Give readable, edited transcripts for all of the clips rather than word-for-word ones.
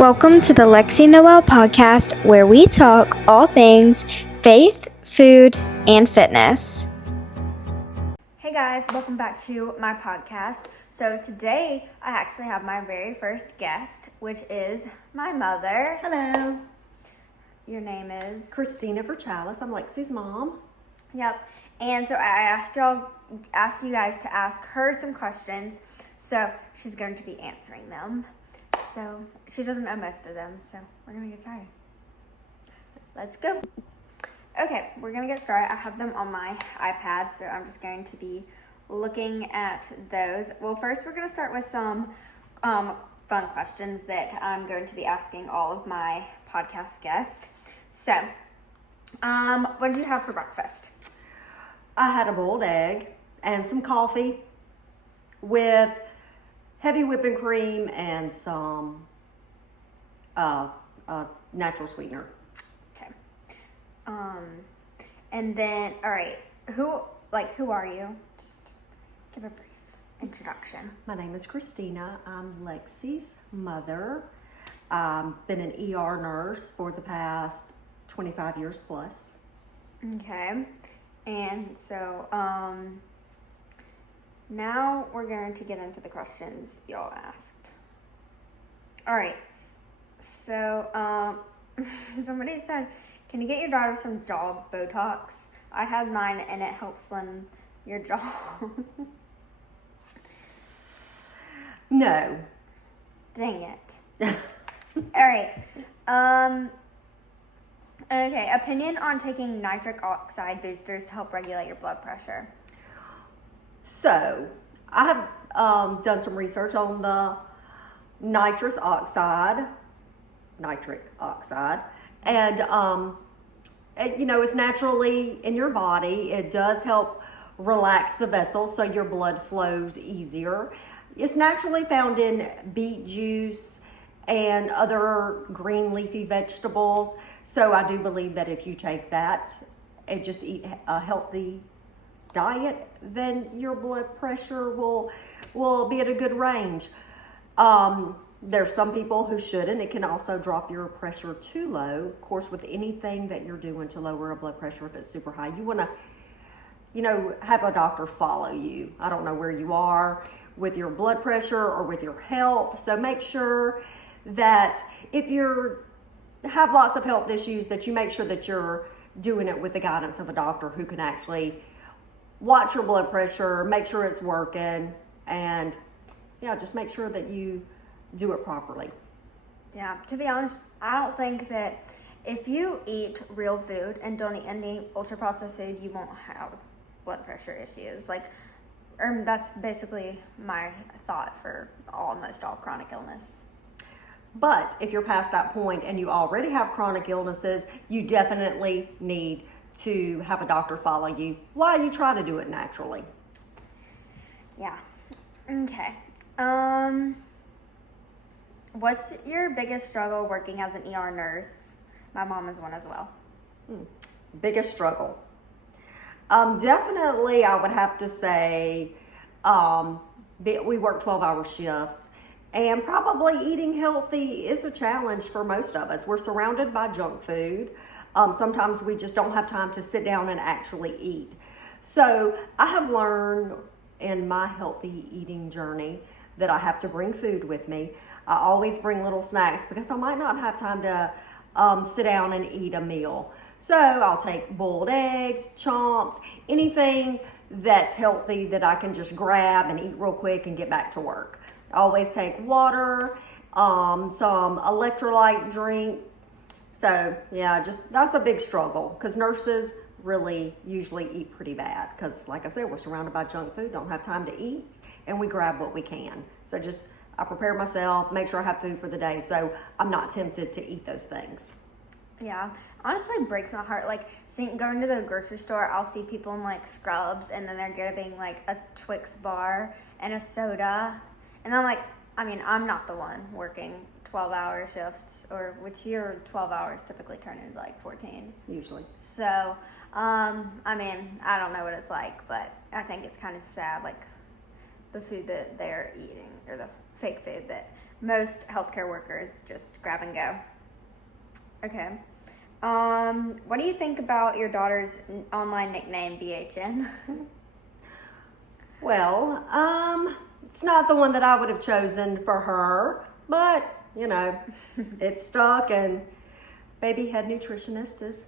Welcome to the Lexi Noel podcast, where we talk all things faith, food, and fitness. Hey guys, welcome back to my podcast. So today I actually have my very first guest, which is my mother. Hello. Your name is? Christina Verchalis. I'm Lexi's mom. Yep. And so I asked you guys to ask her some questions. So she's going to be answering them. So she doesn't know most of them, so we're going to get started. Let's go. Okay, we're going to get started. I have them on my iPad, so I'm just going to be looking at those. Well, first we're going to start with some fun questions that I'm going to be asking all of my podcast guests. So, what did you have for breakfast? I had a boiled egg and some coffee with heavy whipping cream and some natural sweetener. Okay. And then, all right, who are you? Just give a brief introduction. My name is Christina. I'm Lexi's mother. I've been an ER nurse for the past 25 years plus. Okay. And so, now we're going to get into the questions y'all asked. All right. So, somebody said, can you get your daughter some jaw Botox? I had mine and it helps slim your jaw. No. Dang it. All right. Okay. Opinion on taking nitric oxide boosters to help regulate your blood pressure. So, I have done some research on the nitric oxide, and it's naturally in your body. It does help relax the vessels so your blood flows easier. It's naturally found in beet juice and other green leafy vegetables. So I do believe that if you take that and just eat a healthy diet, then your blood pressure will be at a good range. There's some people who shouldn't. It can also drop your pressure too low. Of course, with anything that you're doing to lower a blood pressure, if it's super high, you want to, have a doctor follow you. I don't know where you are with your blood pressure or with your health. So make sure that if you have lots of health issues, that you make sure that you're doing it with the guidance of a doctor who can actually watch your blood pressure, make sure it's working, and just make sure that you do it properly. Yeah, to be honest, I don't think that if you eat real food and don't eat any ultra-processed food, you won't have blood pressure issues. That's basically my thought for almost all chronic illness. But if you're past that point and you already have chronic illnesses, you definitely need to have a doctor follow you while you try to do it naturally. Yeah. Okay. What's your biggest struggle working as an ER nurse? My mom is one as well. Biggest struggle. Definitely, I would have to say we work 12-hour shifts, and probably eating healthy is a challenge for most of us. We're surrounded by junk food. Sometimes we just don't have time to sit down and actually eat. So I have learned in my healthy eating journey that I have to bring food with me. I always bring little snacks because I might not have time to sit down and eat a meal. So I'll take boiled eggs, chomps, anything that's healthy that I can just grab and eat real quick and get back to work. I always take water, some electrolyte drink. So that's a big struggle because nurses really usually eat pretty bad because, like I said, we're surrounded by junk food, don't have time to eat, and we grab what we can. So I prepare myself, make sure I have food for the day so I'm not tempted to eat those things. Yeah, honestly, it breaks my heart. Going to the grocery store, I'll see people in scrubs, and then they're getting a Twix bar and a soda, and I'm like, I'm not the one working 12-hour shifts, which your 12 hours typically turn into 14. Usually. So, I don't know what it's like, but I think it's kind of sad, the food that they're eating, or the fake food that most healthcare workers just grab and go. Okay. What do you think about your daughter's online nickname, BHN? Well, it's not the one that I would have chosen for her, but, you know, it stuck, and baby head nutritionist is,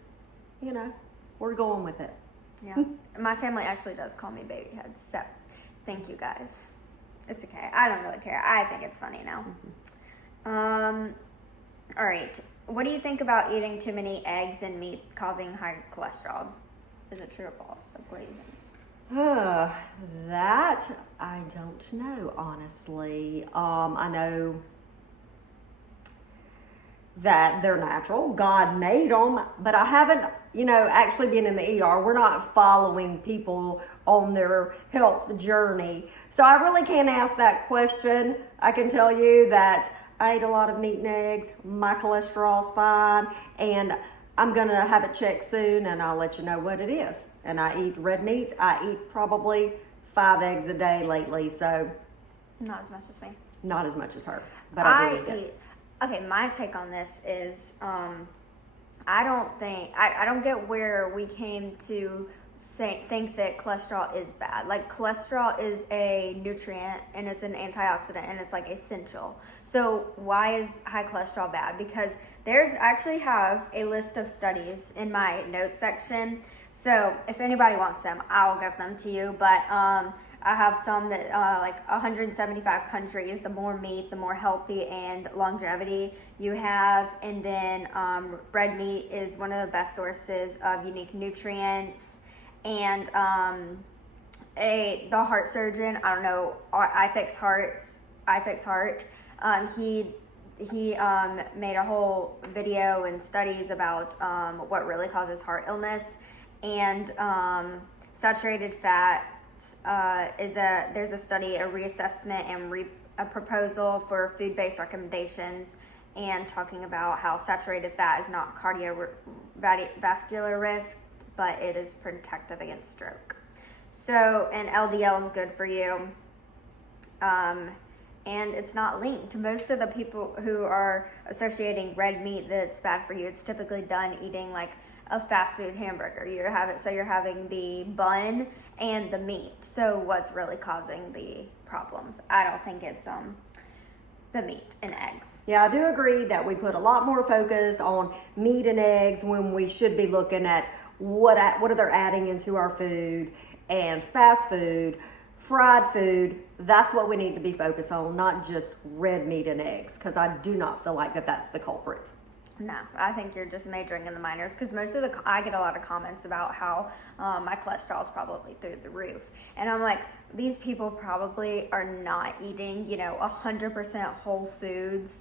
you know, we're going with it. Yeah. My family actually does call me baby head, so thank you guys. It's okay. I don't really care. I think it's funny now. All right. What do you think about eating too many eggs and meat causing high cholesterol? Is it true or false? Like, what do you think? That I don't know, honestly. I know that they're natural. God made them, but I haven't, you know, actually been in the ER. We're not following people on their health journey. So I really can't ask that question. I can tell you that I ate a lot of meat and eggs. My cholesterol's fine, and I'm gonna have it checked soon, and I'll let you know what it is. And I eat red meat. I eat probably 5 eggs a day lately, so Not as much as me. not as much as her, but I do eat it. eat. Okay, my take on this is I don't get where we came to think that cholesterol is bad. Like, cholesterol is a nutrient and it's an antioxidant and it's like essential. So why is high cholesterol bad? Because I actually have a list of studies in my notes section. So if anybody wants them, I'll give them to you. But I have some that like 175 countries, the more meat, the more healthy and longevity you have. And then red meat is one of the best sources of unique nutrients. And the heart surgeon, I don't know, iFix Heart, he made a whole video and studies about what really causes heart illness. And saturated fat there's a study, a reassessment, and a proposal for food-based recommendations, and talking about how saturated fat is not cardiovascular risk, but it is protective against stroke. So, and LDL is good for you, and it's not linked. Most of the people who are associating red meat that it's bad for you, it's typically done eating like a fast food hamburger. You're having the bun and the meat. So what's really causing the problems? I don't think it's the meat and eggs. Yeah, I do agree that we put a lot more focus on meat and eggs when we should be looking at what are they adding into our food, and fast food, fried food. That's what we need to be focused on, not just red meat and eggs, because I do not feel like that's the culprit. No, I think you're just majoring in the minors, because I get a lot of comments about how my cholesterol is probably through the roof. And I'm like, these people probably are not eating, 100% whole foods,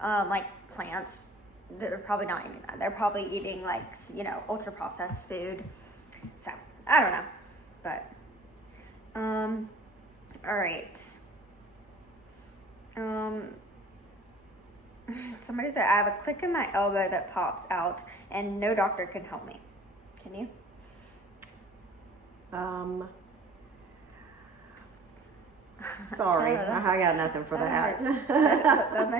like plants. They're probably not eating that. They're probably eating like, ultra processed food. So, I don't know. But, all right. Somebody said, I have a click in my elbow that pops out and no doctor can help me. Can you? Sorry, I got nothing for that. That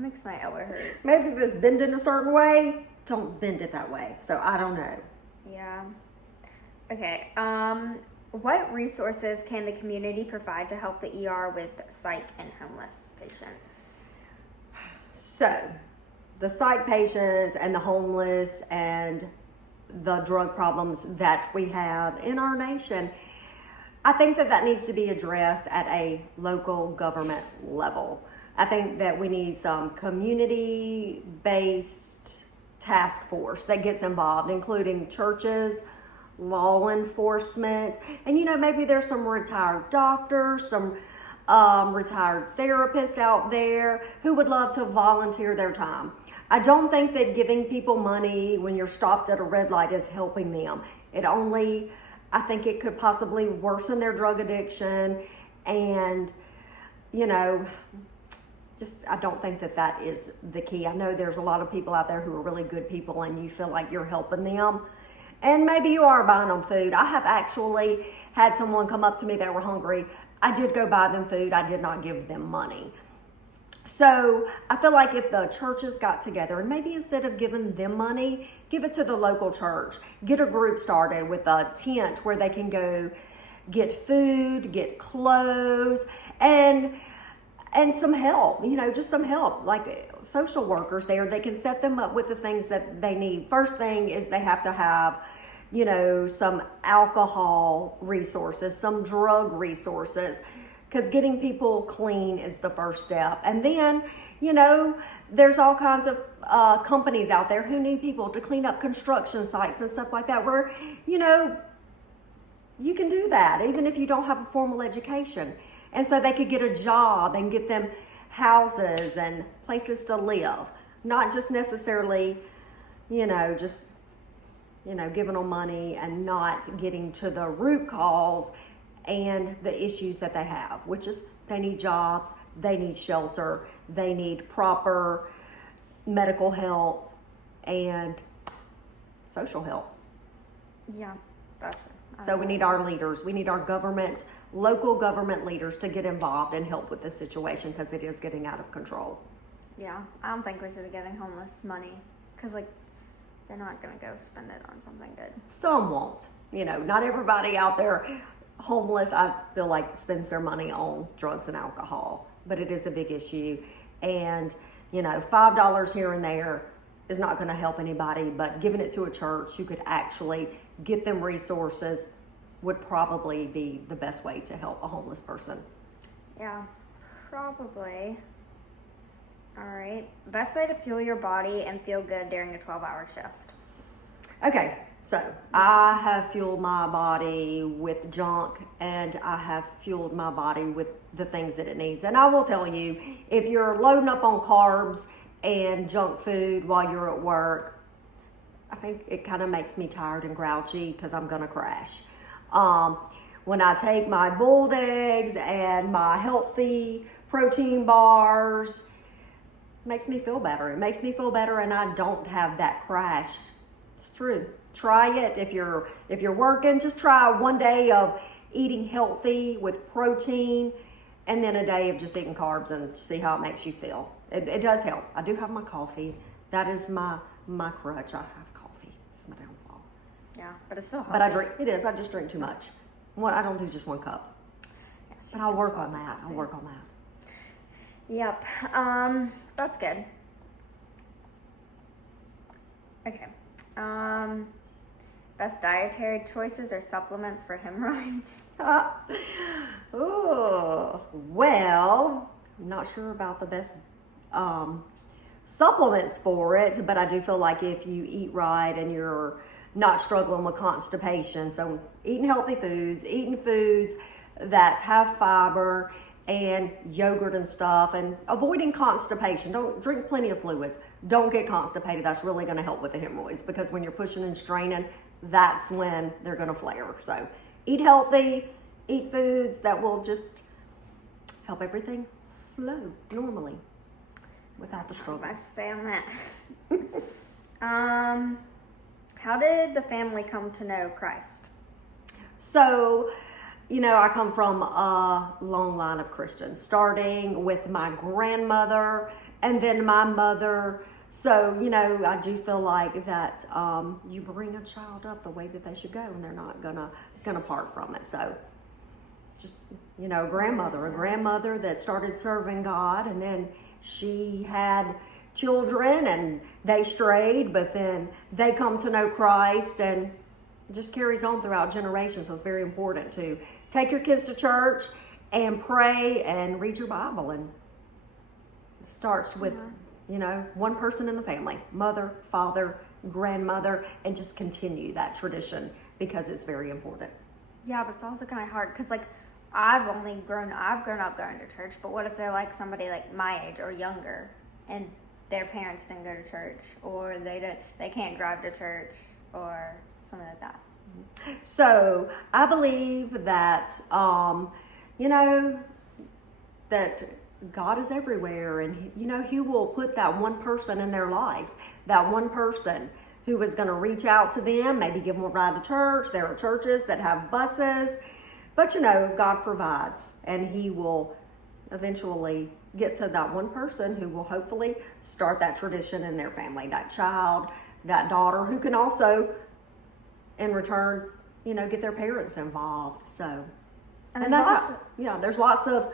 makes my elbow hurt. Maybe if it's bending a certain way, don't bend it that way. So I don't know. Yeah. Okay. What resources can the community provide to help the ER with psych and homeless patients? So, the psych patients and the homeless and the drug problems that we have in our nation, I think that needs to be addressed at a local government level. I think that we need some community-based task force that gets involved, including churches, law enforcement, and maybe there's some retired doctors, some retired therapists out there who would love to volunteer their time. I don't think that giving people money when you're stopped at a red light is helping them. I think it could possibly worsen their drug addiction, and I don't think that is the key. I know there's a lot of people out there who are really good people and you feel like you're helping them. And maybe you are buying them food. I have actually had someone come up to me that were hungry. I did go buy them food. I did not give them money. So I feel like if the churches got together and maybe instead of giving them money, give it to the local church. Get a group started with a tent where they can go get food, get clothes, and some help, just some help, like social workers there. They can set them up with the things that they need. First thing is they have to have, some alcohol resources, some drug resources, because getting people clean is the first step. And then, there's all kinds of companies out there who need people to clean up construction sites and stuff like that, where, you can do that even if you don't have a formal education. And so they could get a job and get them houses and places to live, not just necessarily, giving them money and not getting to the root cause and the issues that they have, which is they need jobs, they need shelter, they need proper medical help and social help. Yeah, that's it. So we need our leaders, we need our local government leaders to get involved and help with this situation because it is getting out of control. Yeah, I don't think we should be giving homeless money because, they're not going to go spend it on something good. Some won't. Not everybody out there homeless, I feel like, spends their money on drugs and alcohol, but it is a big issue. And, $5 here and there is not going to help anybody, but giving it to a church who could actually get them resources would probably be the best way to help a homeless person. Yeah, probably. All right. Best way to fuel your body and feel good during a 12-hour shift. Okay, so I have fueled my body with junk and I have fueled my body with the things that it needs. And I will tell you, if you're loading up on carbs and junk food while you're at work, I think it kind of makes me tired and grouchy because I'm going to crash. When I take my boiled eggs and my healthy protein bars, it makes me feel better. It makes me feel better and I don't have that crash. It's true. Try it. If you're working, just try one day of eating healthy with protein and then a day of just eating carbs and see how it makes you feel. It does help. I do have my coffee. That is my crutch. I have coffee. It's my downfall. Yeah, but it's still healthy. But I just drink too much. I don't do just one cup. Yeah, but I'll work on that. I'll work on that. Yep. That's good. Okay. Best dietary choices or supplements for hemorrhoids? Well, I'm not sure about the best supplements for it, but I do feel like if you eat right and you're not struggling with constipation, so eating healthy foods, eating foods that have fiber and yogurt and stuff, and avoiding constipation. Don't drink plenty of fluids. Don't get constipated. That's really going to help with the hemorrhoids because when you're pushing and straining, that's when they're going to flare. So eat healthy, eat foods that will just help everything flow normally without the struggle. Not much to say on that. How did the family come to know Christ? So, I come from a long line of Christians, starting with my grandmother and then my mother. So, I do feel like that you bring a child up the way that they should go and they're not gonna part from it. So just, a grandmother that started serving God, and then she had children and they strayed, but then they come to know Christ, and it just carries on throughout generations. So it's very important to take your kids to church and pray and read your Bible. And it starts with, one person in the family, mother, father, grandmother, and just continue that tradition because it's very important. Yeah, but it's also kind of hard because, I've grown up going to church, but what if they're somebody my age or younger and their parents didn't go to church, or they can't drive to church or something like that? So I believe that, that God is everywhere, and, He will put that one person in their life, that one person who is going to reach out to them, maybe give them a ride to church. There are churches that have buses, but, God provides, and He will eventually get to that one person who will hopefully start that tradition in their family, that child, that daughter, who can also, in return, get their parents involved. So, and there's lots of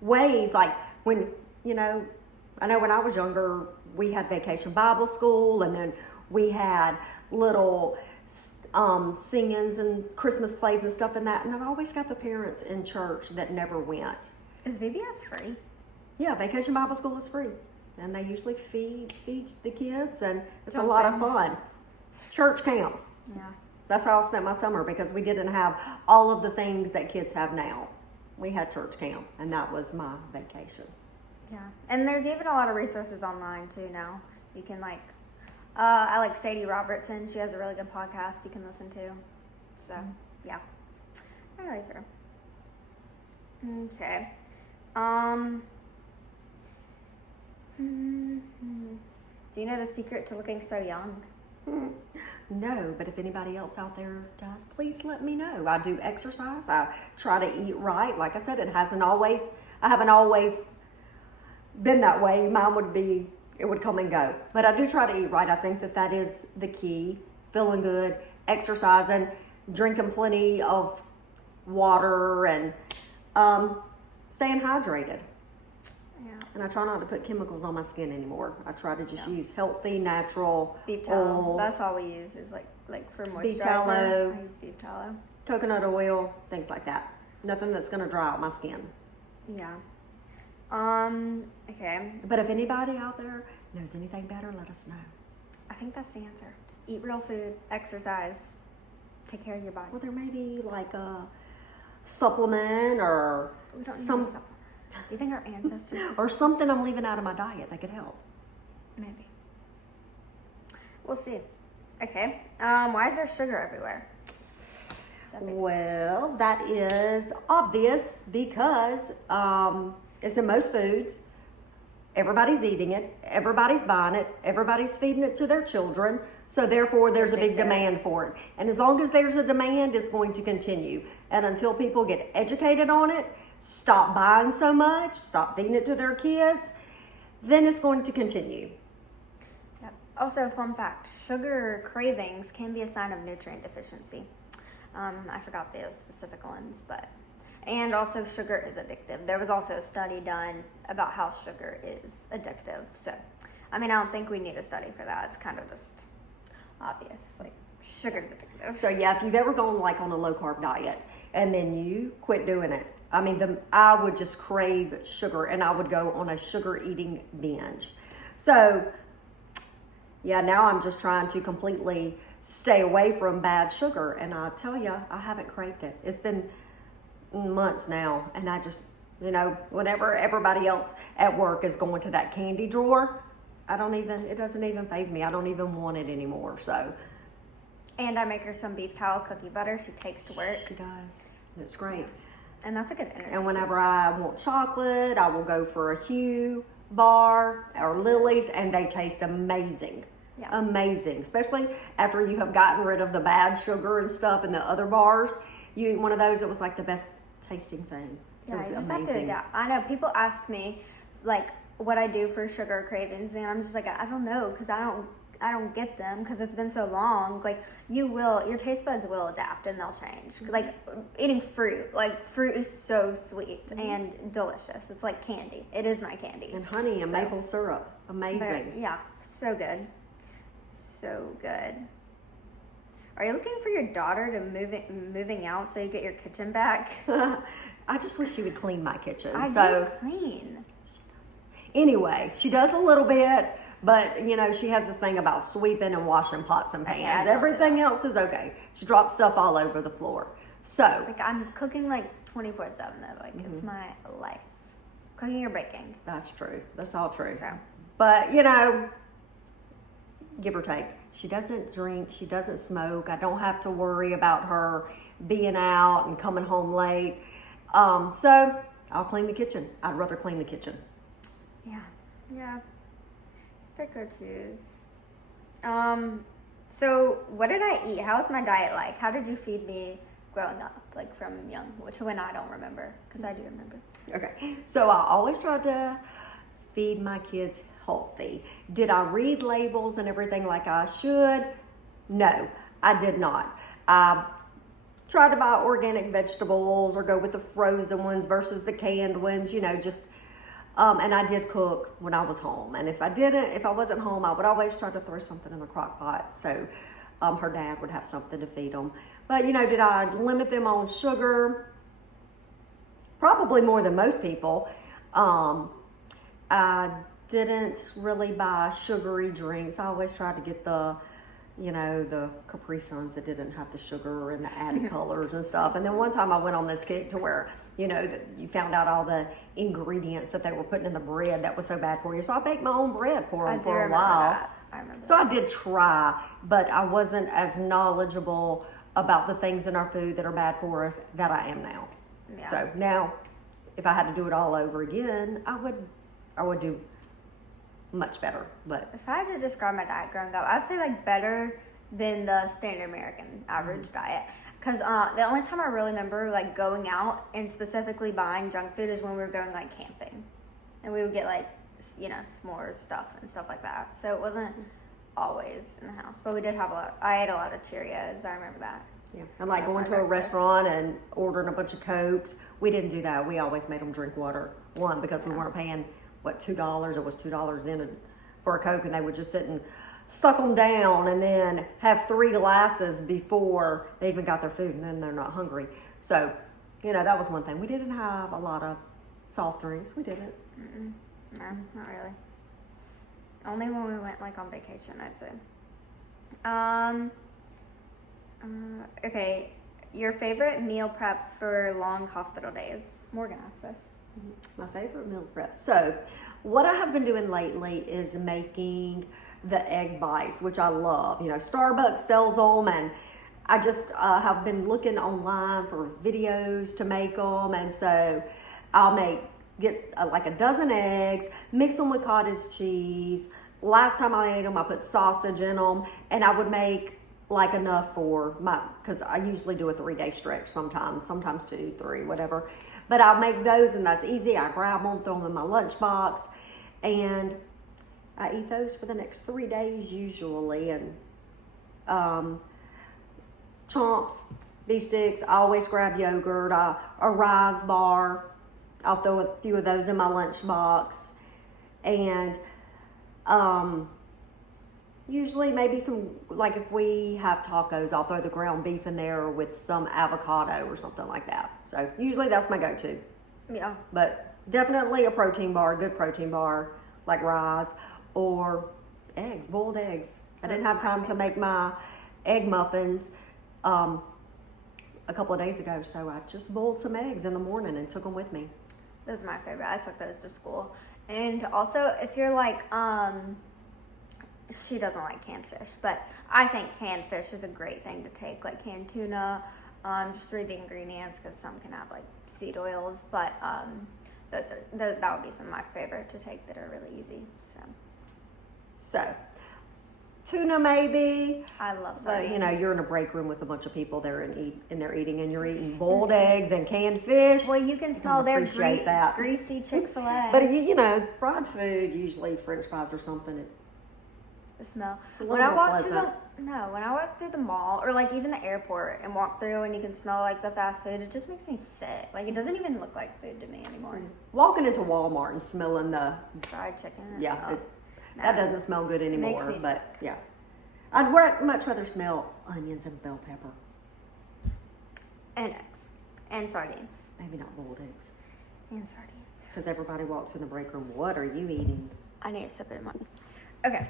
ways, like when, I know when I was younger, we had vacation Bible school, and then we had little singings and Christmas plays and stuff and that. And I've always got the parents in church that never went. Is VBS free? Yeah, Vacation Bible School is free. And they usually feed the kids, and it's a lot of fun. Church camps. Yeah. That's how I spent my summer, because we didn't have all of the things that kids have now. We had church camp, and that was my vacation. Yeah. And there's even a lot of resources online too now. You can I like Sadie Robertson. She has a really good podcast you can listen to. So, yeah. I like her. Okay. Do you know the secret to looking so young? No, but if anybody else out there does, please let me know. I do exercise. I try to eat right. Like I said, I haven't always been that way. It would come and go. But I do try to eat right. I think that is the key. Feeling good, exercising, drinking plenty of water, and staying hydrated. Yeah. And I try not to put chemicals on my skin anymore. I try to just use healthy, natural beef tallow. oils. That's all we use is like for moisturizer. Beef tallow. I use beef tallow. Coconut oil, things like that. Nothing that's going to dry out my skin. Yeah. Okay. But if anybody out there knows anything better, let us know. I think that's the answer. Eat real food, exercise, take care of your body. Well, there may be like a supplement or We don't need some a supplement. Do you think our ancestors did? or something I'm leaving out of my diet that could help. Maybe. We'll see. Okay. Why is there sugar everywhere? Well, that is obvious because it's in most foods. Everybody's eating it. Everybody's buying it. Everybody's feeding it to their children. So therefore, there's a big demand for it. And as long as there's a demand, it's going to continue. And until people get educated on it, stop buying so much, stop feeding it to their kids, then it's going to continue. Yep. Also, fun fact, sugar cravings can be a sign of nutrient deficiency. I forgot the specific ones, and also sugar is addictive. There was also a study done about how sugar is addictive. So, I don't think we need a study for that. It's kind of just obvious. Like, sugar is addictive. So yeah, if you've ever gone on a low carb diet and then you quit doing it, I would just crave sugar, and I would go on a sugar eating binge. So yeah, now I'm just trying to completely stay away from bad sugar, and I tell you, I haven't craved it. It's been months now, and I just, whenever everybody else at work is going to that candy drawer, it doesn't even faze me. I don't even want it anymore. So, and I make her some beef tallow cookie butter she takes to work. She does. And it's great. And that's a good energy. And whenever I want chocolate, I will go for a Hue bar or Lily's, and they taste amazing. Yeah. Amazing. Especially after you have gotten rid of the bad sugar and stuff in the other bars. You eat one of those, it was like the best tasting thing. Yeah, it was you just amazing. have to adapt. I know people ask me what I do for sugar cravings, and I'm just like, I don't know, because I don't get them because it's been so long. Your taste buds will adapt and they'll change. Like eating fruit. Fruit is so sweet and delicious. It's like candy. It is my candy. And honey and maple syrup. Amazing. Yeah, so good. So good. Are you looking for your daughter to moving out so you get your kitchen back? I just wish she would clean my kitchen. I do clean. Anyway, she does a little bit, but she has this thing about sweeping and washing pots and pans. Okay, everything else is okay. She drops stuff all over the floor. So it's I'm cooking 24/7 though. It's my life. Cooking or baking. That's true. That's all true. So. But give or take. She doesn't drink. She doesn't smoke. I don't have to worry about her being out and coming home late. So I'll clean the kitchen. I'd rather clean the kitchen. Yeah. Pick or choose. So what did I eat? How was my diet like? How did you feed me? growing up, like from young, which when I don't remember, because I do remember. Okay, so I always tried to feed my kids healthy. Did I read labels and everything like I should? No, I did not. I tried to buy organic vegetables or go with the frozen ones versus the canned ones, just, and I did cook when I was home. And if I wasn't home, I would always try to throw something in the crock pot. So her dad would have something to feed them. But, did I limit them on sugar? Probably more than most people. I didn't really buy sugary drinks. I always tried to get the Capri Suns that didn't have the sugar and the added colors and stuff. And then one time I went on this kick to where, that you found out all the ingredients that they were putting in the bread that was so bad for you. So I baked my own bread for them for a while. I remember so I did try, but I wasn't as knowledgeable about the things in our food that are bad for us that I am now. Yeah. So now, if I had to do it all over again, I would do much better. But if I had to describe my diet growing up, I'd say like better than the standard American average diet. Because the only time I really remember like going out and specifically buying junk food is when we were going like camping, and we would get like s'mores stuff and stuff like that. So it wasn't always in the house, but we did have a lot. I ate a lot of Cheerios. I remember that. Yeah, and like That's going to my a breakfast. restaurant and ordering a bunch of Cokes. We didn't do that. We always made them drink water. One, because we weren't paying $2. It was $2 then for a Coke, and they would just sit and suck them down and then have 3 glasses before they even got their food, and then they're not hungry. So, that was one thing. We didn't have a lot of soft drinks. We didn't. No, not really. Only when we went like on vacation, I'd say. Okay, your favorite meal preps for long hospital days. Morgan asked this. My favorite meal prep. So, what I have been doing lately is making the egg bites, which I love. Starbucks sells them, and I just have been looking online for videos to make them, and so I'll get like a dozen eggs, mix them with cottage cheese. Last time I made them, I put sausage in them, and I would make like enough for because I usually do a 3-day stretch sometimes 2, 3, whatever. But I'll make those, and that's easy. I grab them, throw them in my lunchbox, and I eat those for the next 3 days usually. And chomps, beef sticks, I always grab yogurt, a Rise bar. I'll throw a few of those in my lunchbox. And usually maybe some, like if we have tacos, I'll throw the ground beef in there with some avocado or something like that. So usually that's my go-to. Yeah. But definitely a protein bar, good protein bar, like Rise, or eggs, boiled eggs. I didn't have time to make my egg muffins a couple of days ago, so I just boiled some eggs in the morning and took them with me. Those are my favorite. I took those to school. And also, if you're like, she doesn't like canned fish, but I think canned fish is a great thing to take, like canned tuna. Just read the ingredients, because some can have like seed oils, but that would be some of my favorite to take that are really easy. So tuna maybe. I love But sardines. you're in a break room with a bunch of people there and they're eating, and you're eating boiled eggs and canned fish. Well, you can smell their appreciate that. greasy Chick-fil-A. But fried food, usually French fries or something. The smell. It's a When little I more walk through pleasant. when I walk through the mall, or like even the airport and walk through and you can smell like the fast food, it just makes me sick. Like it doesn't even look like food to me anymore. Walking into Walmart and smelling the Fried chicken. yeah, Oh, that no. doesn't smell good anymore. me But sick. yeah, I'd much rather smell onions and bell pepper. And eggs. And sardines. Maybe not boiled eggs, And sardines. because everybody walks in the break room. What are you eating? I need to sip it in mine. Okay.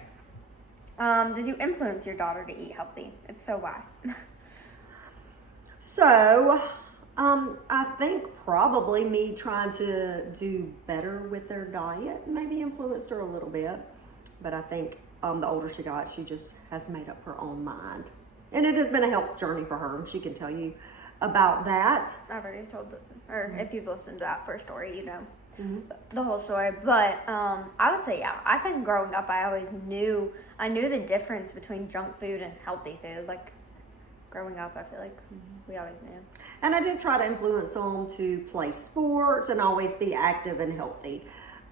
Did you influence your daughter to eat healthy? If so, why? So, I think probably me trying to do better with their diet maybe influenced her a little bit. But I think the older she got, she just has made up her own mind. And it has been a health journey for her, and she can tell you about that. I've already told, or if you've listened to that first story, you know the whole story. But I would say, yeah, I think growing up, I knew the difference between junk food and healthy food. Like, growing up, I feel like we always knew. And I did try to influence them to play sports and always be active and healthy.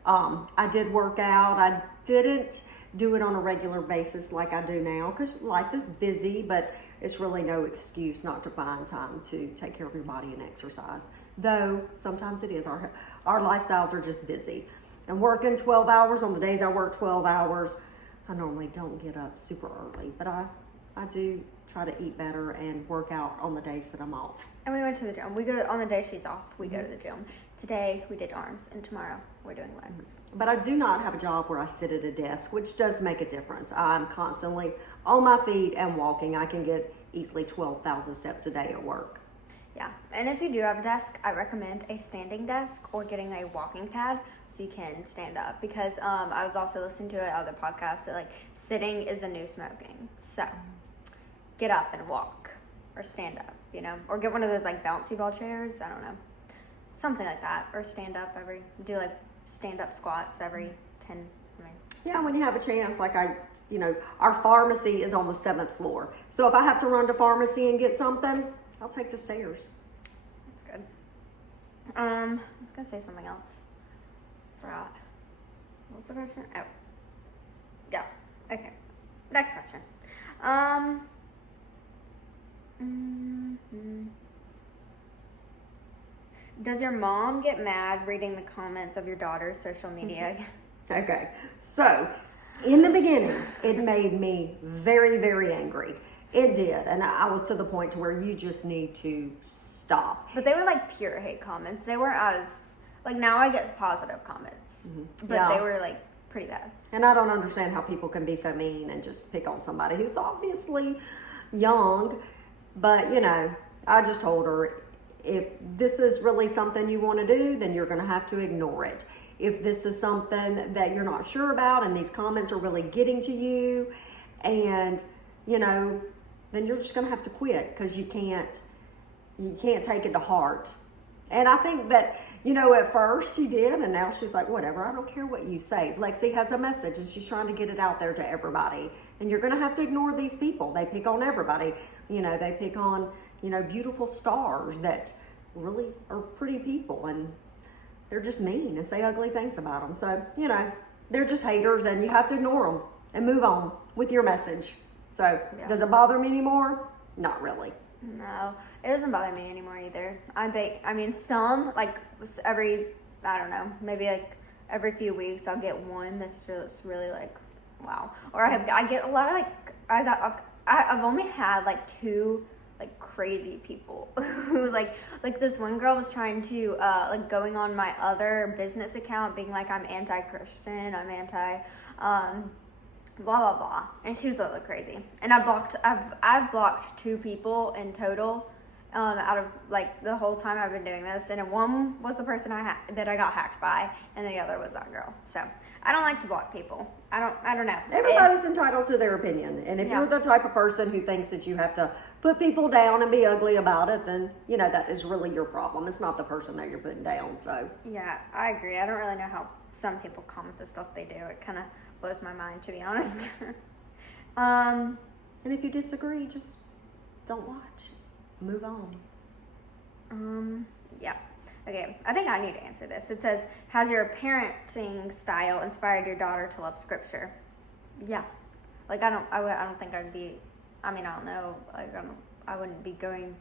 I did work out. I didn't do it on a regular basis like I do now because life is busy, but it's really no excuse not to find time to take care of your body and exercise. Though sometimes it is. Our lifestyles are just busy. And working 12 hours on the days I work 12 hours, I normally don't get up super early, but I do try to eat better and work out on the days that I'm off. And we went to the gym. We go on the day she's off. We go to the gym. Today we did arms, and tomorrow we're doing legs. But I do not have a job where I sit at a desk, which does make a difference. I'm constantly on my feet and walking. I can get easily 12,000 steps a day at work. Yeah, and if you do have a desk, I recommend a standing desk or getting a walking pad so you can stand up. Because I was also listening to other podcasts that like sitting is the new smoking. So get up and walk or stand up, you know, or get one of those like bouncy ball chairs. I don't know, something like that, or stand up do like stand up squats every 10. Yeah, when you have a chance, like our pharmacy is on the 7th floor. So if I have to run to pharmacy and get something, I'll take the stairs. That's good. I was gonna say something else. Forgot. What's the question? Oh. Yeah. Okay. Next question. Does your mom get mad reading the comments of your daughter's social media? Okay. So, in the beginning, it made me very, very angry. It did. And I was to the point to where you just need to stop. But they were like pure hate comments. They weren't as, like now I get positive comments. But they were like pretty bad. And I don't understand how people can be so mean and just pick on somebody who's obviously young. But, I just told her, if this is really something you want to do, then you're going to have to ignore it. If this is something that you're not sure about and these comments are really getting to you and, then you're just going to have to quit because you can't take it to heart. And I think that, at first she did, and now she's like, whatever, I don't care what you say. Lexi has a message and she's trying to get it out there to everybody. And you're going to have to ignore these people. They pick on everybody. They pick on, beautiful stars that really are pretty people, and they're just mean and say ugly things about them. So, they're just haters, and you have to ignore them and move on with your message. So, Does it bother me anymore? Not really. No, it doesn't bother me anymore either. Some, like, I don't know, maybe like every few weeks I'll get one that's just really like, wow. Or I get a lot of I've only had like 2 like crazy people who like this one girl was trying to going on my other business account being like, I'm anti-Christian, I'm anti blah blah blah, and she was a little crazy. And I've blocked 2 people in total out of like the whole time I've been doing this, and one was the person that I got hacked by, and the other was that girl. So I don't like to block people. I don't know. Everybody's entitled to their opinion, and if you're the type of person who thinks that you have to put people down and be ugly about it, then that is really your problem. It's not the person that you're putting down. So yeah, I agree. I don't really know how some people comment the stuff they do. It kind of blows my mind, to be honest. And if you disagree, just don't watch. Move on. Yeah. Okay, I think I need to answer this. It says, has your parenting style inspired your daughter to love scripture? Yeah. Like, I don't think I'd be, I don't know. Like, I wouldn't be going,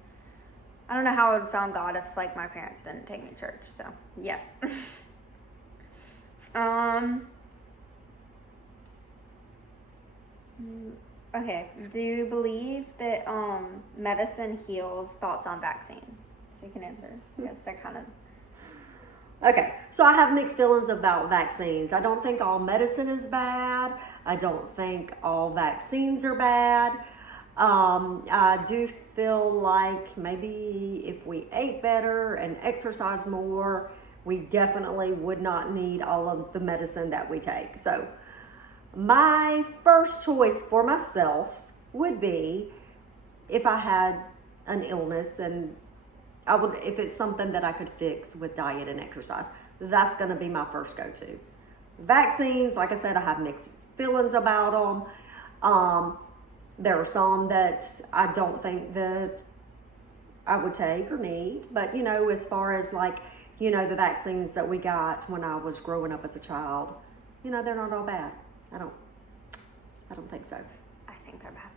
I don't know how I would have found God if, like, my parents didn't take me to church. So, yes. Okay, do you believe that medicine heals? Thoughts on vaccines? So you can answer. Yes, they're kind of... Okay, so I have mixed feelings about vaccines. I don't think all medicine is bad. I don't think all vaccines are bad. I do feel like maybe if we ate better and exercised more, we definitely would not need all of the medicine that we take. So my first choice for myself would be if I had an illness, and I would, if it's something that I could fix with diet and exercise, that's going to be my first go-to. Vaccines, like I said, I have mixed feelings about them. There are some that I don't think that I would take or need. But, as far as like, the vaccines that we got when I was growing up as a child, they're not all bad. I don't think so. I think they're bad.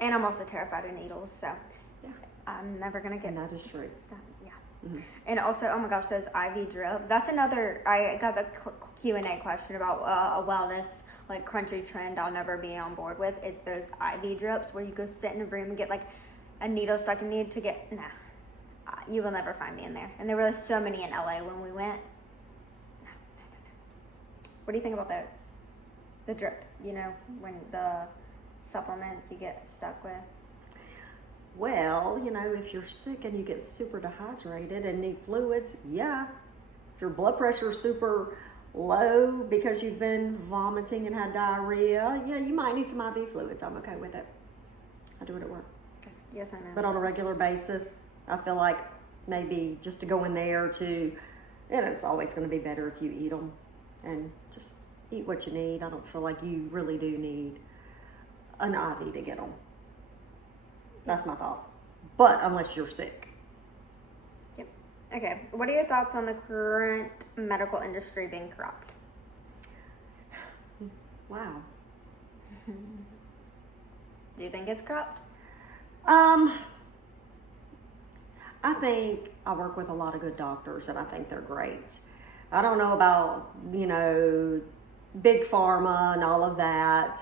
And I'm also terrified of needles, so Yeah. I'm never going to get And that is true. stuff. Yeah. Mm-hmm. And also, oh my gosh, those IV drip. That's another, I got the Q&A question about a wellness, like crunchy trend I'll never be on board with. It's those IV drips where you go sit in a room and get like a needle stuck in you to get, nah. You will never find me in there. And there were so many in LA when we went. No. What do you think about those? The drip, when the supplements you get stuck with. Well, if you're sick and you get super dehydrated and need fluids, yeah. If your blood pressure is super low because you've been vomiting and had diarrhea, yeah, you might need some IV fluids. I'm okay with it. I do it at work. Yes, I know. But on a regular basis, I feel like maybe just to go in there it's always going to be better if you eat them and just eat what you need. I don't feel like you really do need an IV to get them. That's my thought. But unless you're sick. Yep. Okay. What are your thoughts on the current medical industry being corrupt? Wow. Do you think it's corrupt? I think I work with a lot of good doctors and I think they're great. I don't know about, big pharma and all of that.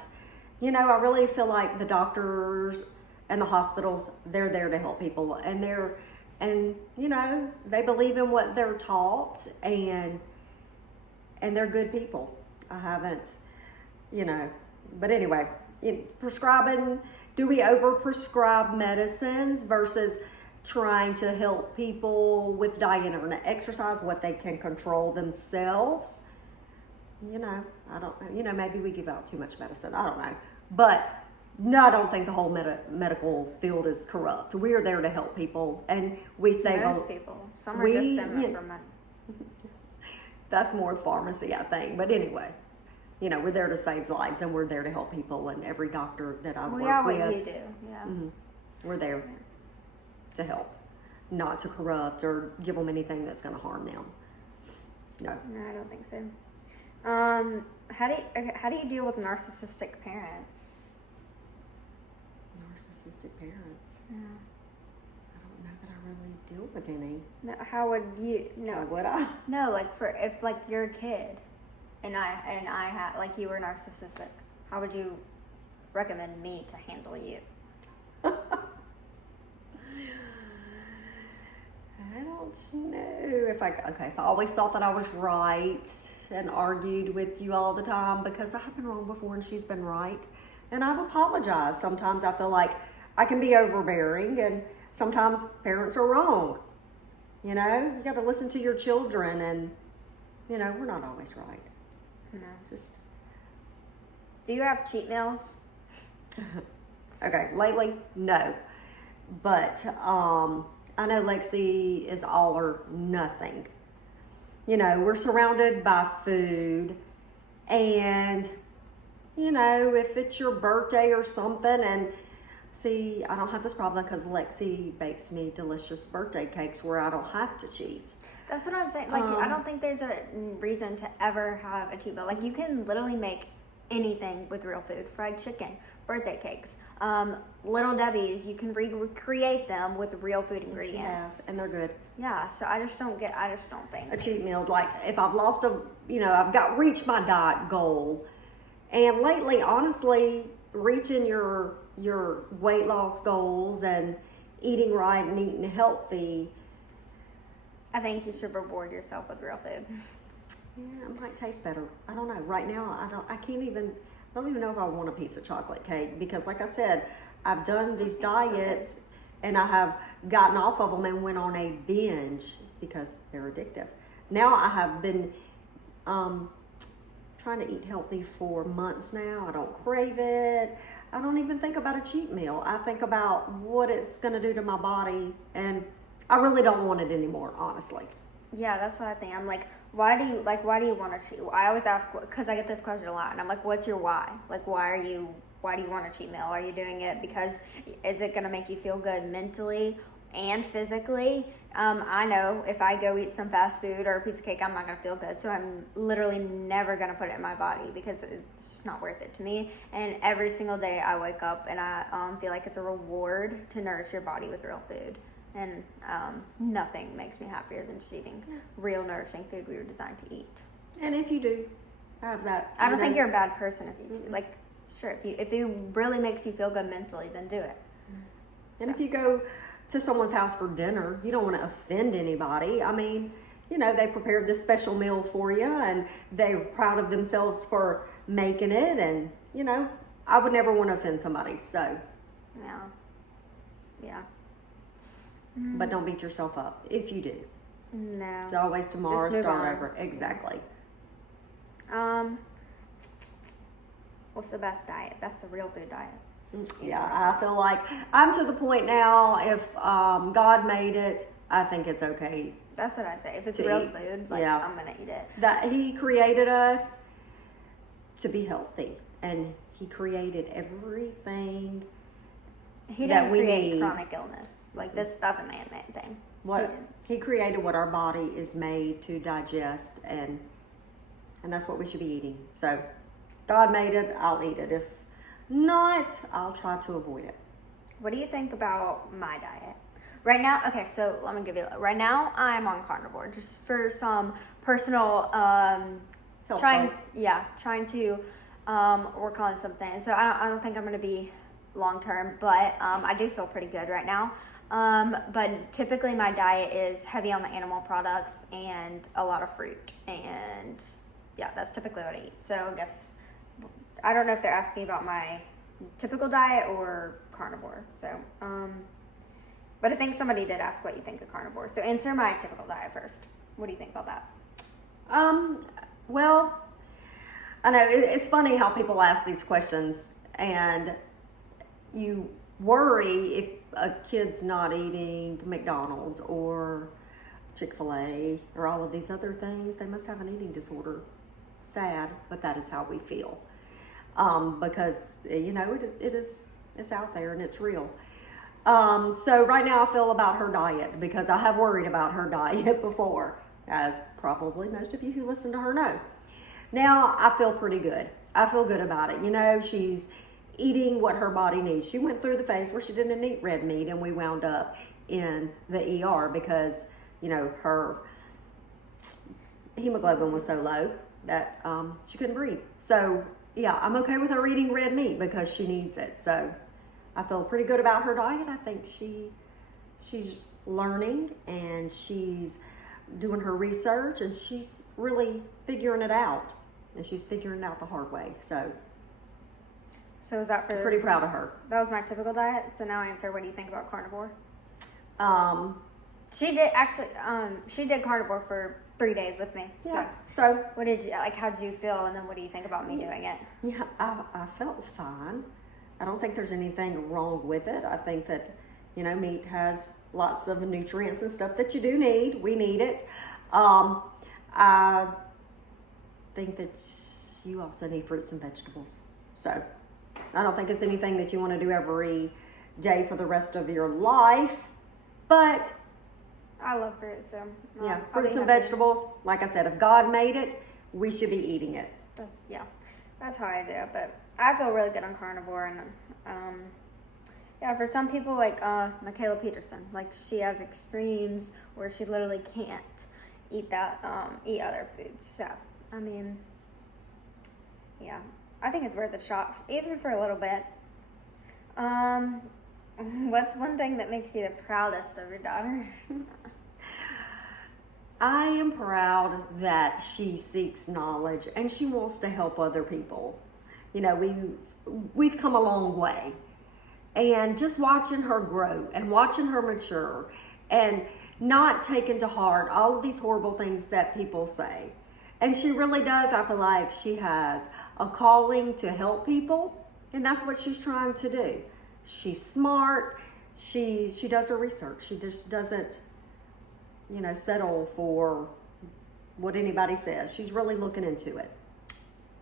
I really feel like the doctors and the hospitals, they're there to help people and they believe in what they're taught and they're good people. I haven't, but anyway, prescribing, do we over-prescribe medicines versus trying to help people with diet and exercise, what they can control themselves? I don't know. Maybe we give out too much medicine. I don't know. But no, I don't think the whole medical field is corrupt. We are there to help people, and we say most people. Some are just in it for money. That's more pharmacy, I think. But anyway, we're there to save lives, and we're there to help people. And every doctor that I work with, what you do, yeah. Mm-hmm, we're there to help, not to corrupt or give them anything that's going to harm them. No, I don't think so. How do you deal with narcissistic parents? Narcissistic parents. Yeah. I don't know that I really deal with any. No, how would you? No. How would I? No, like if like you're a kid, and I had like you were narcissistic, how would you recommend me to handle you? I don't know if I always thought that I was right and argued with you all the time because I have been wrong before and she's been right. And I've apologized. Sometimes I feel like I can be overbearing and sometimes parents are wrong. You got to listen to your children and, we're not always right. No. Just. Do you have cheat meals? Okay, lately, no. But, I know Lexi is all or nothing. We're surrounded by food and, if it's your birthday or something and see, I don't have this problem because Lexi bakes me delicious birthday cakes where I don't have to cheat. That's what I'm saying. Like, I don't think there's a reason to ever have a cheat meal. Like, you can literally make anything with real food. Fried chicken, birthday cakes, Little Debbie's, you can recreate them with real food ingredients. Yes, and they're good. Yeah, so I just don't think. A cheat meal, like if I've lost I've reached my diet goal. And lately, honestly, reaching your weight loss goals and eating right and eating healthy. I think you should reward yourself with real food. Yeah, it might taste better. I don't know. Right now, I don't even know if I want a piece of chocolate cake because, like I said, I've done these diets and I have gotten off of them and went on a binge because they're addictive. Now I have been trying to eat healthy for months now. I don't crave it. I don't even think about a cheat meal. I think about what it's going to do to my body, and I really don't want it anymore, honestly. Yeah, that's what I think. I'm like, why do you want to cheat? I always ask, because I get this question a lot, and I'm like, what's your why? Like, why do you want a cheat meal? Are you doing it because is it going to make you feel good mentally and physically? I know if I go eat some fast food or a piece of cake, I'm not going to feel good. So I'm literally never going to put it in my body because it's just not worth it to me. And every single day I wake up and I feel like it's a reward to nourish your body with real food. And nothing makes me happier than just eating real nourishing food we were designed to eat. And if you do have that, I don't think you're a bad person if you like. Sure, if it really makes you feel good mentally, then do it. And if you go to someone's house for dinner, you don't want to offend anybody. I mean, they prepared this special meal for you, and they're proud of themselves for making it. And I would never want to offend somebody. So, yeah. But don't beat yourself up if you do. No. So always tomorrow, Just move start on. over. Exactly. What's the best diet? That's the real food diet. Yeah, I feel like I'm to the point now, if God made it, I think it's okay. That's what I say. If it's To real eat. food, Yeah. I'm going to eat it. That He created us to be healthy, and He created everything He that didn't we create need. chronic illness. Like, that's a man-made thing. He created what our body is made to digest, and that's what we should be eating. So, God made it, I'll eat it. If not, I'll try to avoid it. What do you think about my diet? Right now, okay, so let me give you, right now I'm on carnivore, just for some personal, Health trying goals. to work on something. So I don't think I'm going to be long-term, but I do feel pretty good right now. But typically my diet is heavy on the animal products and a lot of fruit. And yeah, that's typically what I eat. So I guess, I don't know if they're asking about my typical diet or carnivore. So, but I think somebody did ask what you think of carnivore. So answer my typical diet first. What do you think about that? Well, I know it's funny how people ask these questions, and you worry if a kid's not eating McDonald's or Chick-fil-A or all of these other things, they must have an eating disorder. Sad, but that is how we feel. Because it's out there and it's real. So right now I feel about her diet because I have worried about her diet before, as probably most of you who listen to her know. Now I feel pretty good. I feel good about it. She's eating what her body needs. She went through the phase where she didn't eat red meat, and we wound up in the ER because her hemoglobin was so low that she couldn't breathe. So yeah, I'm okay with her eating red meat because she needs it. So I feel pretty good about her diet. I think she's learning, and she's doing her research, and she's really figuring it out, and she's figuring it out the hard way. So is that for... Pretty proud of her. That was my typical diet. So now answer, what do you think about carnivore? She did carnivore for 3 days with me. Yeah. So what did you, how did you feel? And then what do you think about me doing it? Yeah, I felt fine. I don't think there's anything wrong with it. I think that, meat has lots of nutrients and stuff that you do need. We need it. I think that you also need fruits and vegetables. So I don't think it's anything that you want to do every day for the rest of your life. But I love fruit, so yeah, fruits and vegetables. Like I said, if God made it, we should be eating it. That's how I do it. But I feel really good on carnivore, and for some people like Michaela Peterson, like she has extremes where she literally can't eat other foods. So I mean, yeah, I think it's worth a shot, even for a little bit. What's one thing that makes you the proudest of your daughter? I am proud that she seeks knowledge and she wants to help other people. We've come a long way. And just watching her grow and watching her mature and not taking to heart all of these horrible things that people say. And she really does. I feel like she has a calling to help people, and that's what she's trying to do. She's smart. She does her research. She just doesn't, settle for what anybody says. She's really looking into it.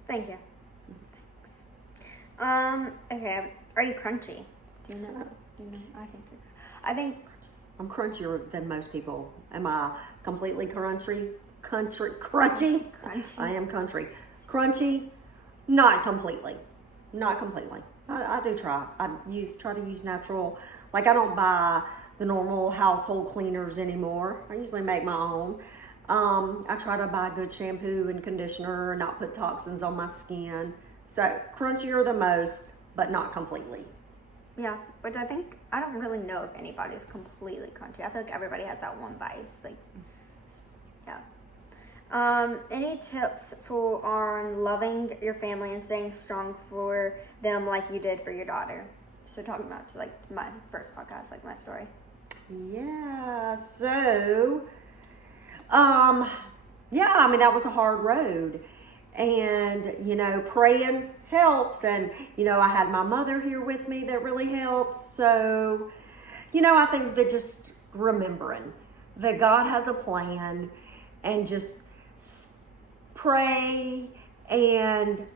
Thank you. Okay. Are you crunchy? Do you know? I think I'm crunchier than most people. Am I completely crunchy? Crunchy? Crunchy. I am country. Crunchy? Not completely. Not completely. I do try. I try to use natural. Like, I don't buy the normal household cleaners anymore. I usually make my own. I try to buy good shampoo and conditioner and not put toxins on my skin. So crunchier than most, but not completely. Yeah, which I don't really know if anybody's completely crunchy. I feel like everybody has that one vice. Like, yeah. Any tips on loving your family and staying strong for them like you did for your daughter? So talking about like my first podcast, like my story. Yeah. So, yeah. I mean, that was a hard road, and praying helps, and I had my mother here with me that really helps. So, I think that just remembering that God has a plan, and just pray and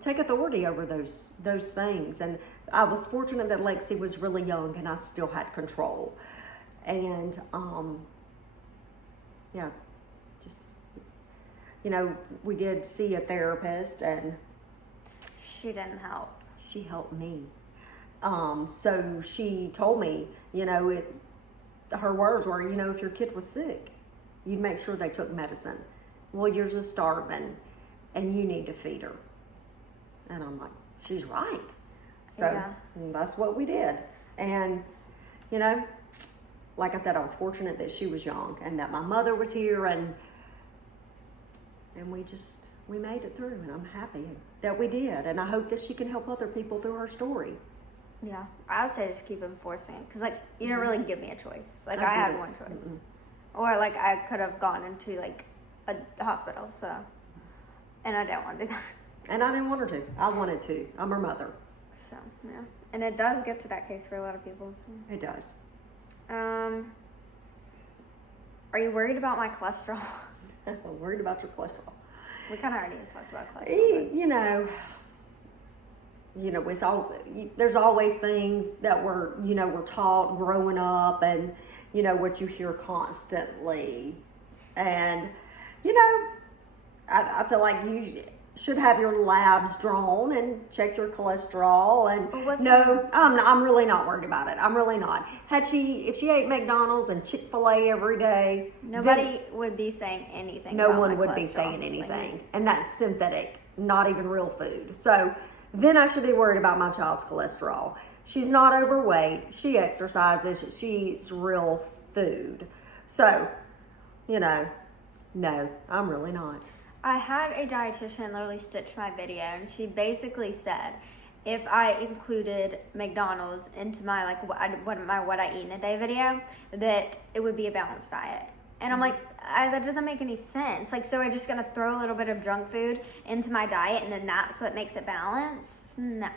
take authority over those things. And I was fortunate that Lexi was really young and I still had control. And yeah, just we did see a therapist and she didn't help. She helped me. So she told me, her words were, if your kid was sick, you'd make sure they took medicine. Well, yours is starving and you need to feed her. And I'm like, she's right. So that's what we did. And, like I said, I was fortunate that she was young and that my mother was here, and we made it through, and I'm happy that we did. And I hope that she can help other people through her story. Yeah, I would say just keep enforcing it, because like you didn't really give me a choice. Like I had one choice, or like I could have gone into like a hospital. So, and I didn't want to do that. And I didn't want her to. I wanted to. I'm her mother. So yeah, and it does get to that case for a lot of people. So. It does. Are you worried about my cholesterol? I'm worried about your cholesterol. We kind of already talked about cholesterol. It's there's always things that we're taught growing up, and what you hear constantly, and I feel like you should have your labs drawn and check your cholesterol. And no, I'm really not worried about it. I'm really not. If she ate McDonald's and Chick-fil-A every day, nobody would be saying anything. No one would be saying anything, and that's synthetic, not even real food. So then I should be worried about my child's cholesterol. She's not overweight. She exercises. She eats real food. So, no, I'm really not. I had a dietitian literally stitch my video, and she basically said if I included McDonald's into my what I eat in a day video, that it would be a balanced diet. And I'm like, that doesn't make any sense. Like, so we're just gonna throw a little bit of junk food into my diet, and then that's what makes it balanced? No.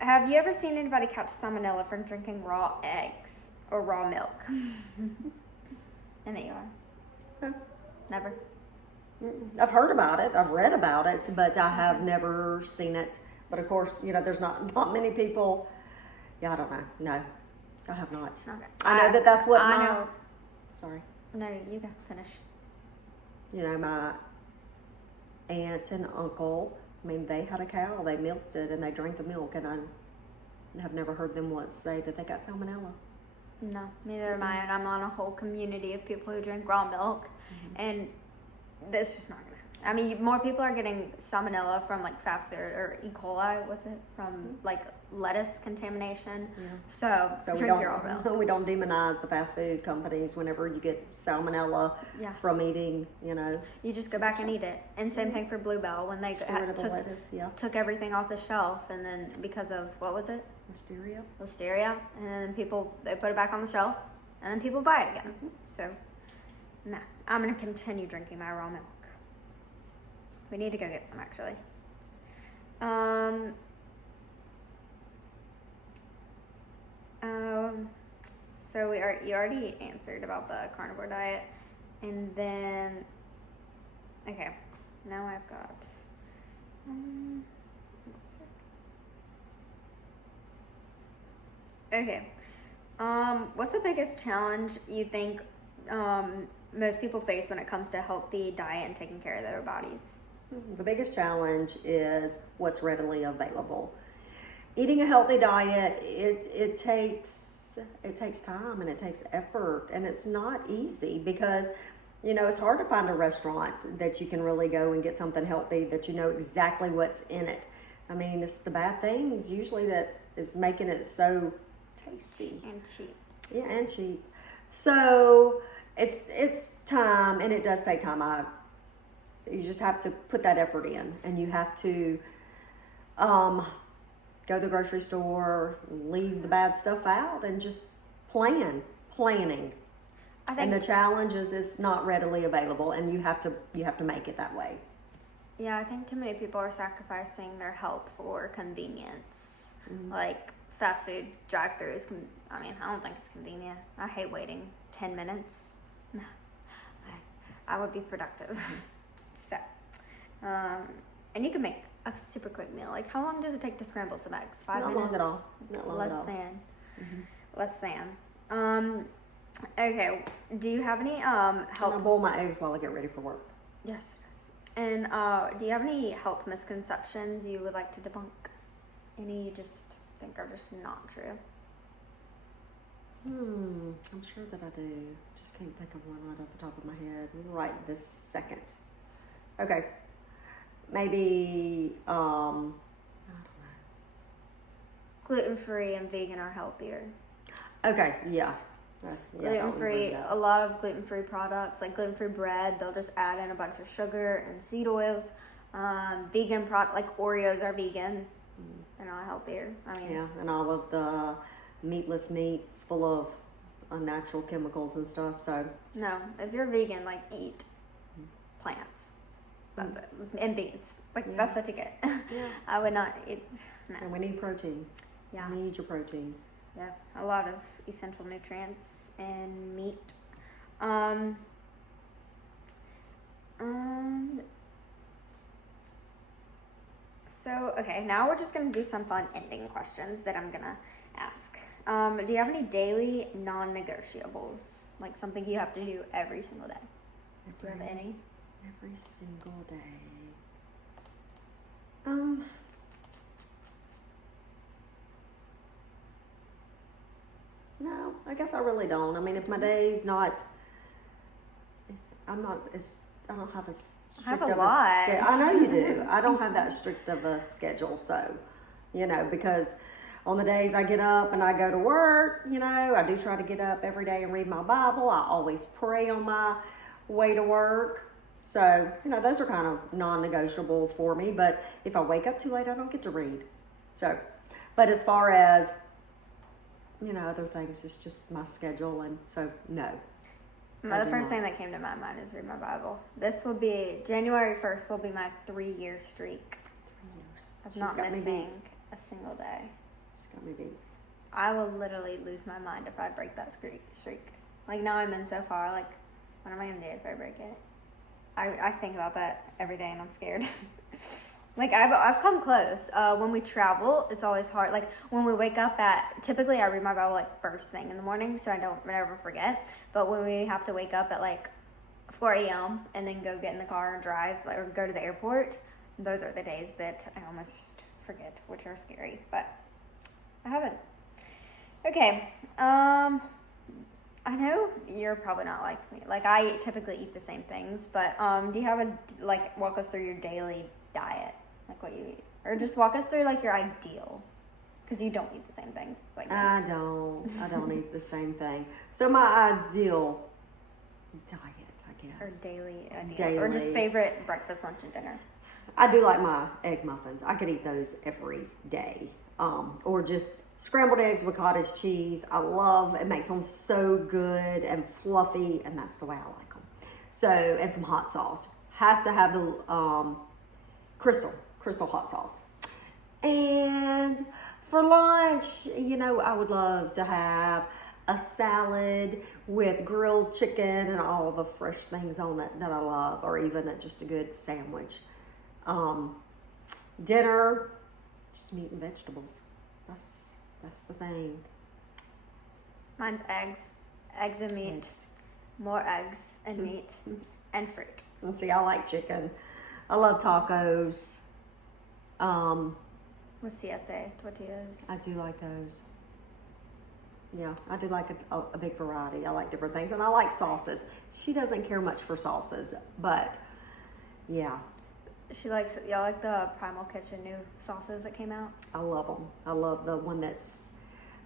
Have you ever seen anybody catch salmonella from drinking raw eggs or raw milk? And that you are? No. Never? I've heard about it. I've read about it, but I have never seen it. But of course, there's not many people. Yeah, I don't know. No, I have not. Okay. I know that's what I know. Sorry. No, you can finish. My aunt and uncle, they had a cow. They milked it and they drank the milk, and I have never heard them once say that they got salmonella. No, neither am I, and I'm on a whole community of people who drink raw milk, and that's just not gonna happen. More people are getting salmonella from like fast food or E. coli, from like lettuce contamination. Yeah. So drink your own milk. We don't demonize the fast food companies whenever you get salmonella from eating. You just go back and eat it. And same thing for Bluebell when they took everything off the shelf, and then because of what was it? Listeria, and then they put it back on the shelf, and then people buy it again. So, nah, I'm gonna continue drinking my raw milk. We need to go get some, actually. So you already answered about the carnivore diet, and then okay, now I've got. Okay. What's the biggest challenge you think most people face when it comes to healthy diet and taking care of their bodies? The biggest challenge is what's readily available. Eating a healthy diet, it takes time and it takes effort, and it's not easy because it's hard to find a restaurant that you can really go and get something healthy that you know exactly what's in it. I mean, it's the bad things usually that is making it so tasty and cheap. Yeah, and cheap. So it's time, and it does take time. You just have to put that effort in, and you have to go to the grocery store, leave the bad stuff out, and just planning. I think, and the challenge is it's not readily available, and you have to make it that way. Yeah, I think too many people are sacrificing their health for convenience. Mm-hmm. Like fast food drive-thrus. I don't think it's convenient. I hate waiting 10 minutes. No, I would be productive. So, and you can make a super quick meal. Like, how long does it take to scramble some eggs? 5 minutes? Not long at all. Not long Less at all. than. Mm-hmm. Less than. Okay. Do you have any health? I boil my eggs while I get ready for work. Yes. And do you have any health misconceptions you would like to debunk? Any you just think are just not true? I'm sure that I do. Just can't think of one right off the top of my head right this second. Okay. Maybe I don't know. Gluten-free and vegan are healthier. Okay, yeah. Gluten-free, a lot of gluten-free products, like gluten-free bread, they'll just add in a bunch of sugar and seed oils. Vegan product, like Oreos are vegan. They're not healthier. Yeah, and all of the meatless meats full of unnatural chemicals and stuff, so. No, if you're vegan, like eat plants. That's it. And beans. Like, that's what you get. Yeah. I would not eat, no. And we need protein. Yeah. We need your protein. Yeah, a lot of essential nutrients in meat. So, okay, now we're just going to do some fun ending questions that I'm going to ask. Do you have any daily non-negotiables? Like something you have to do every single day? Do you have any? Every single day. No, I guess I really don't. I mean, if my day's not, I don't have as strict I have a of lot. I know you do. I don't have that strict of a schedule, so, because on the days I get up and I go to work, I do try to get up every day and read my Bible. I always pray on my way to work. So, those are kind of non-negotiable for me, but if I wake up too late, I don't get to read. So, but as far as other things, it's just my schedule, and so no. The first thing that came to my mind is read my Bible. This will be, January 1st will be my 3-year streak 3 years. of She's not got me missing beat. a single day. She's got me beat. I will literally lose my mind if I break that streak. Like, now I'm in so far, like, what am I going to do if I break it? I think about that every day and I'm scared. Like, I've come close. When we travel, it's always hard. Like, when we wake up typically I read my Bible, like, first thing in the morning, so I don't ever forget. But when we have to wake up at, like, 4 a.m. and then go get in the car and drive, or go to the airport, those are the days that I almost forget, which are scary. But I haven't. Okay. I know you're probably not like me. Like, I typically eat the same things, but do you have walk us through your daily diet? Like what you eat, or just walk us through like your ideal, because you don't eat the same things. Like I don't eat the same thing. So my ideal diet, I guess, or daily, or just favorite breakfast, lunch, and dinner. I do like my egg muffins. I could eat those every day, or just scrambled eggs with cottage cheese. It makes them so good and fluffy, and that's the way I like them. So, and some hot sauce. Have to have the crystal hot sauce. And for lunch, I would love to have a salad with grilled chicken and all the fresh things on it that I love, or even just a good sandwich. Dinner, just meat and vegetables. That's the thing. Mine's eggs and meat, Eggs. more eggs and meat, and fruit. And see, I like chicken. I love tacos. With siete tortillas. I do like those. Yeah, I do like a big variety. I like different things, and I like sauces. She doesn't care much for sauces, but yeah, Y'all like the Primal Kitchen new sauces that came out? I love them. I love the one that's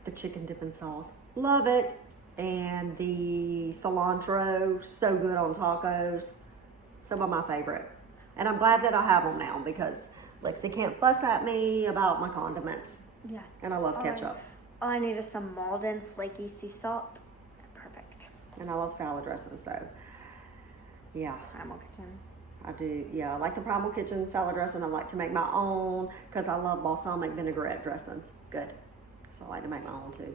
the chicken dipping sauce. Love it. And the cilantro, so good on tacos. Some of my favorite. And I'm glad that I have them now because Lexi can't fuss at me about my condiments. Yeah. And I love ketchup. All I need is some Malden flaky sea salt. Perfect. And I love salad dressing, so yeah. Primal Kitchen. I do, yeah. I like the Primal Kitchen salad dressing. I like to make my own because I love balsamic vinaigrette dressings. Good. So I like to make my own too.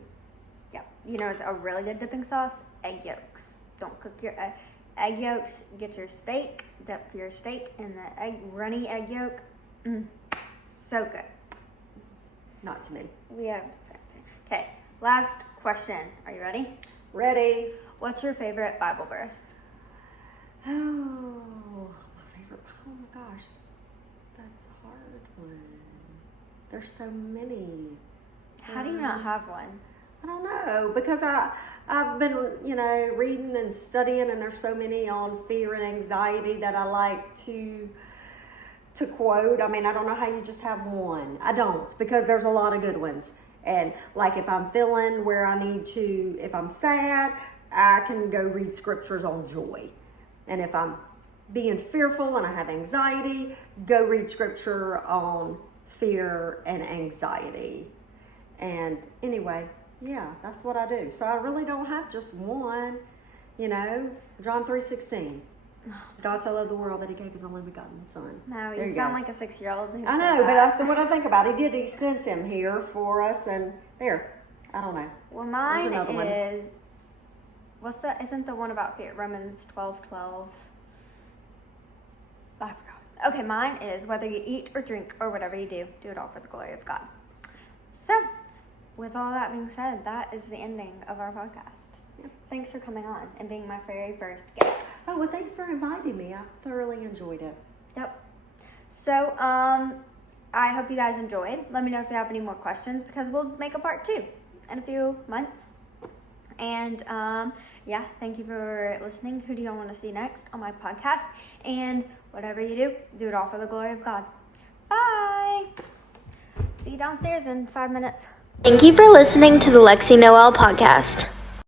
Yeah. You know, it's a really good dipping sauce. Egg yolks. Don't cook your egg yolks. Get your steak. Dip your steak in the runny egg yolk. So good. Not to me. We have. Okay. Last question. Are you ready? Ready? What's your favorite Bible verse? Oh, my favorite. Oh my gosh. That's a hard one. There's so many. How do you not have one? I don't know, because I've been, reading and studying, and there's so many on fear and anxiety that I like to quote. I mean, I don't know how you just have one. I don't, because there's a lot of good ones. And like if I'm feeling where I need to, if I'm sad, I can go read scriptures on joy. And if I'm being fearful and I have anxiety, go read scripture on fear and anxiety. And anyway, yeah, that's what I do. So I really don't have just one, John 3:16. God so loved the world that he gave his only begotten son. No, There you you sound go. like a 6-year-old. I know, but that's what I think about. He did. He sent him here for us, and there. I don't know. Well, mine another one. is. What's that? Isn't the one about fear? Romans 12:12. I forgot. Okay, mine is whether you eat or drink or whatever you do it all for the glory of God. So, with all that being said, that is the ending of our podcast. Yeah. Thanks for coming on and being my very first guest. Oh, well, thanks for inviting me. I thoroughly enjoyed it. Yep. So, I hope you guys enjoyed. Let me know if you have any more questions because we'll make a part 2 in a few months. And, thank you for listening. Who do y'all want to see next on my podcast? And whatever you do it all for the glory of God. Bye. See you downstairs in 5 minutes. Thank you for listening to the Lexi Noel podcast.